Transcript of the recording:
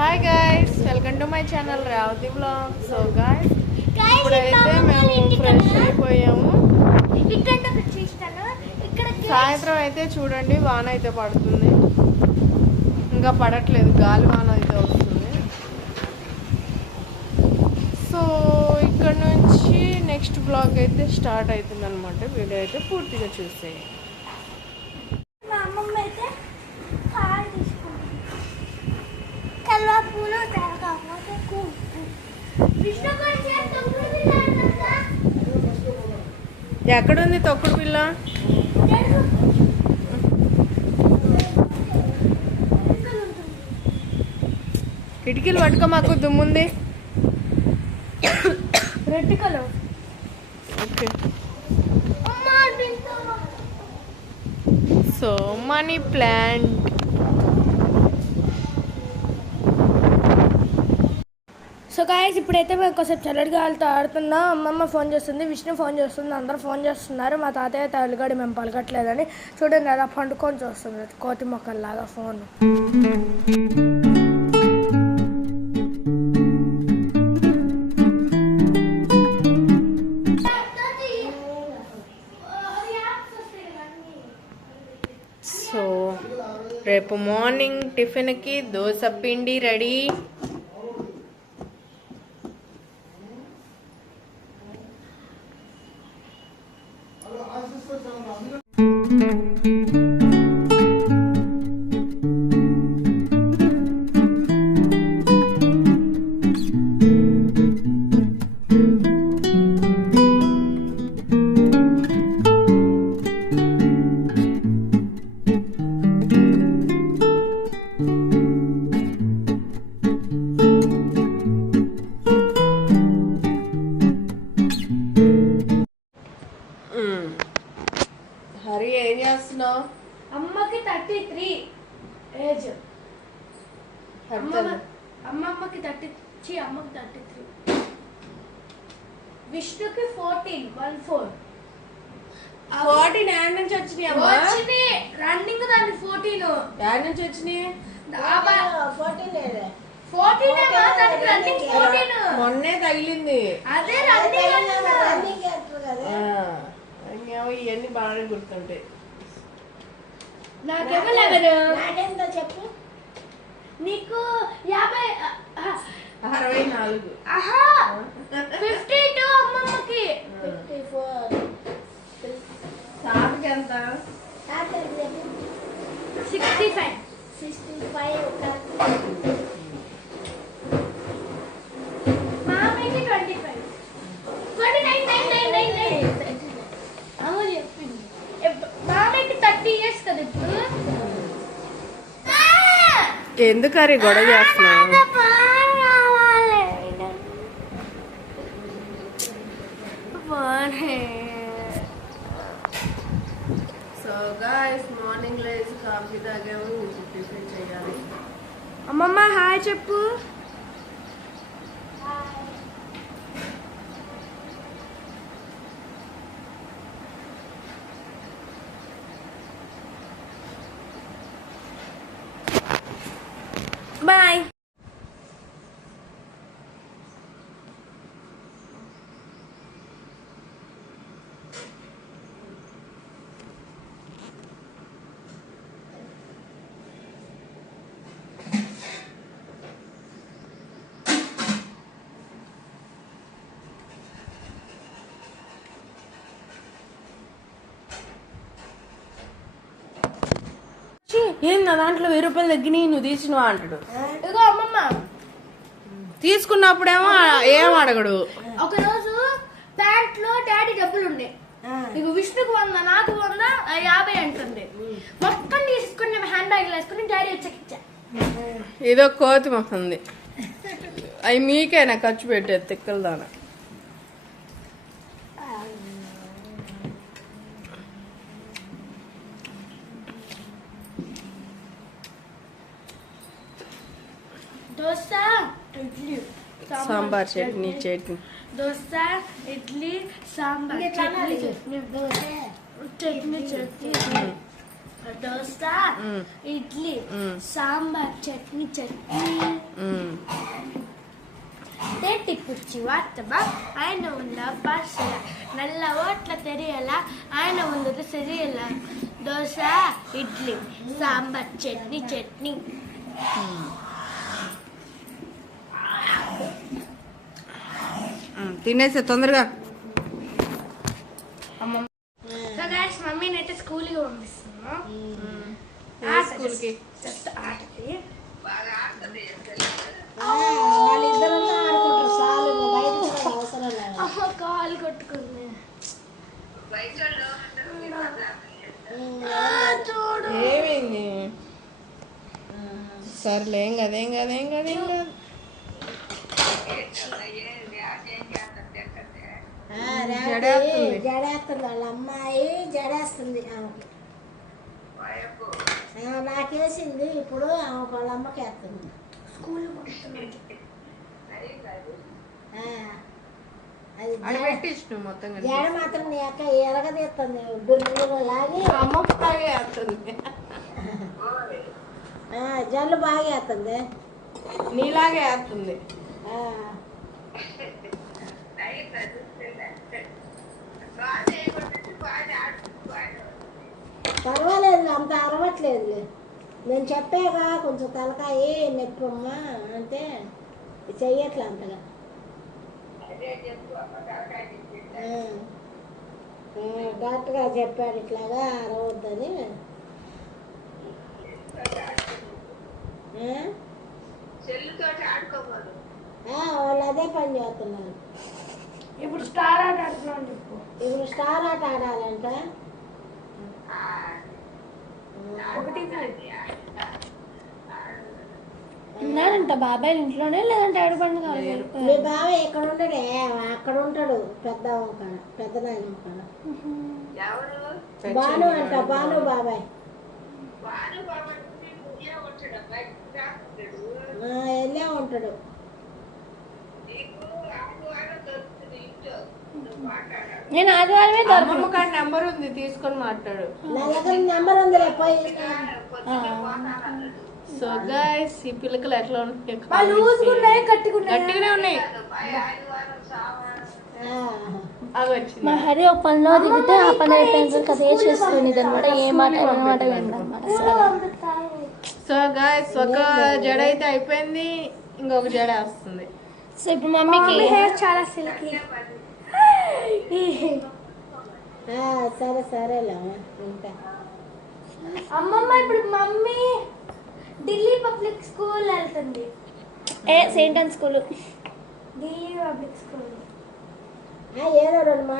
Hi guys welcome to my channel Revathi blog so guys ఇప్పుడైతే మేము fresh అయిపోయాము. సాయంత్రం అయితే చూడండి వాన అయితే పడుతుంది. ఇంకా పడట్లేదు గాలి వాన అయితే వస్తుంది. సో ఇక్కడ నుంచి నెక్స్ట్ బ్లాగ్ అయితే స్టార్ట్ అవుతుంది అనమాట వీడియో అయితే పూర్తిగా చూసేయండి మా అమ్మమ్మ అయితే పాలు తీసుకుంది కల్వాపూలు కూపు ఎక్కడుంది తొక్కుడు పిల్ల. కిటికీలు పట్టుకో మాకు దుమ్ముంది. Red colour okay so money plant so guys ఇప్పుడైతే మేము కొంచెం చల్లడిగా గాలితో ఆడుతున్నాం. అమ్మమ్మ ఫోన్ చేస్తుంది విష్ణు ఫోన్ చేస్తుంది అందరూ ఫోన్ చేస్తున్నారు. మా తాతయ్య తల్లిగాడి మేము పలకట్లేదని చూడండి అలా పండుకొని చూస్తుంది. కోతి మొక్కల్లాగా ఫోన్. సో రేపు మార్నింగ్ టిఫిన్కి దోశ పిండి రెడీ. చి అమ్మకి thirty three. విష్ణుకి fourteen one four. Fourteen ad నుంచి వచ్చినాయి అమ్మా. రన్నింగ్ దాన్ని ఫోర్టీన్. యాడ్ నుంచి వచ్చినాయి? ఫోర్టీన్ ఫోర్టీన్ మొన్నే తగిలింది. ఇవన్నీ బాగానే గుర్తుంటాయి. నాకేమో లెవెన్ చెప్పు? నీకు యాభై అరవై నాలుగు. ఆహా! ఫిఫ్టీ టూ అమ్మమ్మకి. ఫిఫ్టీ ఫోర్ తాతకి ఎంత సిక్స్టీ ఫైవ్ సిక్స్టీ ఫైవ్ మామయ్యకి twenty five twenty nine nine nine nine nine అమ్మ చెప్పింది. మామయ్యకి థర్టీ ఇయర్స్ కదా ఇప్పుడు. ఎందుకు హరి గొడవ చేస్తున్నావు సో గాయస్ మార్నింగ్ లేచి కాఫీ తాగాము ఇంటికి టిఫిన్ చేయాలి అమ్మమ్మ హాయ్ చెప్పు బాయ్ ఏం నా దాంట్లో వెయ్యి రూపాయలు తగ్గినాయి నువ్వు తీసినవా అంటాడు. ఇదిగో అమ్మమ్మ. తీసుకున్నప్పుడేమో ఏం అడగడు. ఒక రోజు ప్యాంట్లో డాడీ డబ్బులు ఉండే ఇక విష్ణుకు వంద నాకు వంద యాభై అంటుంది మొత్తం తీసుకుని హ్యాండ్ బ్యాగ్ వేసుకుని డాడీ వచ్చాక ఇచ్చా ఇదో కోతి మొహంది అవి మీకేనా ఖర్చు పెట్టేది తిక్కల சாம்பார் சட்னி சட்னி தோசை இட்லி சாம்பார் சட்னி சட்னி சட்னி தோசை இட்லி சாம்பார் சட்னி சட்னி தேட்டி பிடிச்சி வார்த்தமா ஆயின உண்டா பாசல நல்ல ஓட்ல தெரியல ஆயின உண்டது சரியல தோசை இட்லி சாம்பார் சட்னி சட்னி తినేసే తొందరగా. మమ్మీని అయితే స్కూల్కి పంపిస్తున్నాం. స్కూల్కి? జస్ట్ ఆటకి. కాలు కొట్టుకుంది. ఏమైంది? సర్లే ఏం కదా కదా కదా ఏం కాదు. జడేస్తుంది. జడేస్తుంది వాళ్ళ అమ్మాయి జడేస్తుంది ఆమెకి. నాకేసింది ఇప్పుడు ఆమె వాళ్ళ అమ్మకి వేస్తుంది. స్కూల్ జడ- మాత్రం నీ అక్క ఎరగదీస్తుంది బిల్లు లాగి. అమ్మ తాగే వేస్తుంది. ఆ, జల్లు బాగా వేస్తుంది. నీలాగే వేస్తుంది ఆ, పర్వాలేదు అంత అరవట్లేదు నేను చెప్పాగా కొంచెం తలకాయి నొప్పమ్మా అంటే చెయ్యట్లే అంతగా. డాక్టర్ గారు చెప్పాడు ఇట్లాగా అరవద్దని. వాళ్ళు అదే పని చేస్తున్నారు. ఇప్పుడు స్టార్ ఆట ఆడుతున్నాను చెప్పు. ఇప్పుడు స్టార్ ఆట ఆడాలంట. ఒకటి ఉన్నాడంట బాబాయ్ ఇంట్లోనే లేదంటే ఆడు పండుగ మీ బావ ఇక్కడ ఉండడే అక్కడ ఉంటాడు. పెద్ద కాడ పెద్ద నాయన కాడ బాను అంట బాను బాబాయ్. ఆ, వెళ్ళే ఉంటాడు. నేను ఆదివారమే అమ్మమ్మ కాడ నెంబర్ ఉంది తీసుకొని మాట్లాడు. నా దగ్గర నెంబర్ ఉందిలే పోయి. సో గాయస్ ఈ పిల్లకలు ఎట్లా ఉన్నాయి గట్టిగానే ఉన్నాయి. మా హరి ఒక పనిలో దిగితే ఆ పని అయిపోయిన తర్వాత అదే చేస్తుంది అనమాట ఏ మాట ఏ మాట వినమాట సో గాయస్ ఒక జడ అయితే అయిపోయింది. ఇంకొక జడ వస్తుంది. సో ఇప్పుడు మమ్మీకి హెయిర్ చాలా సిల్కీ. ఆ, సరే సరేలే ఇంకా అమ్మమ్మ ఇప్పుడు మమ్మీ ఢిల్లీ పబ్లిక్ స్కూల్ వెళ్తుంది. ఏ saint and school. Delhi public school. ఆ, ఏదో రెండు మాట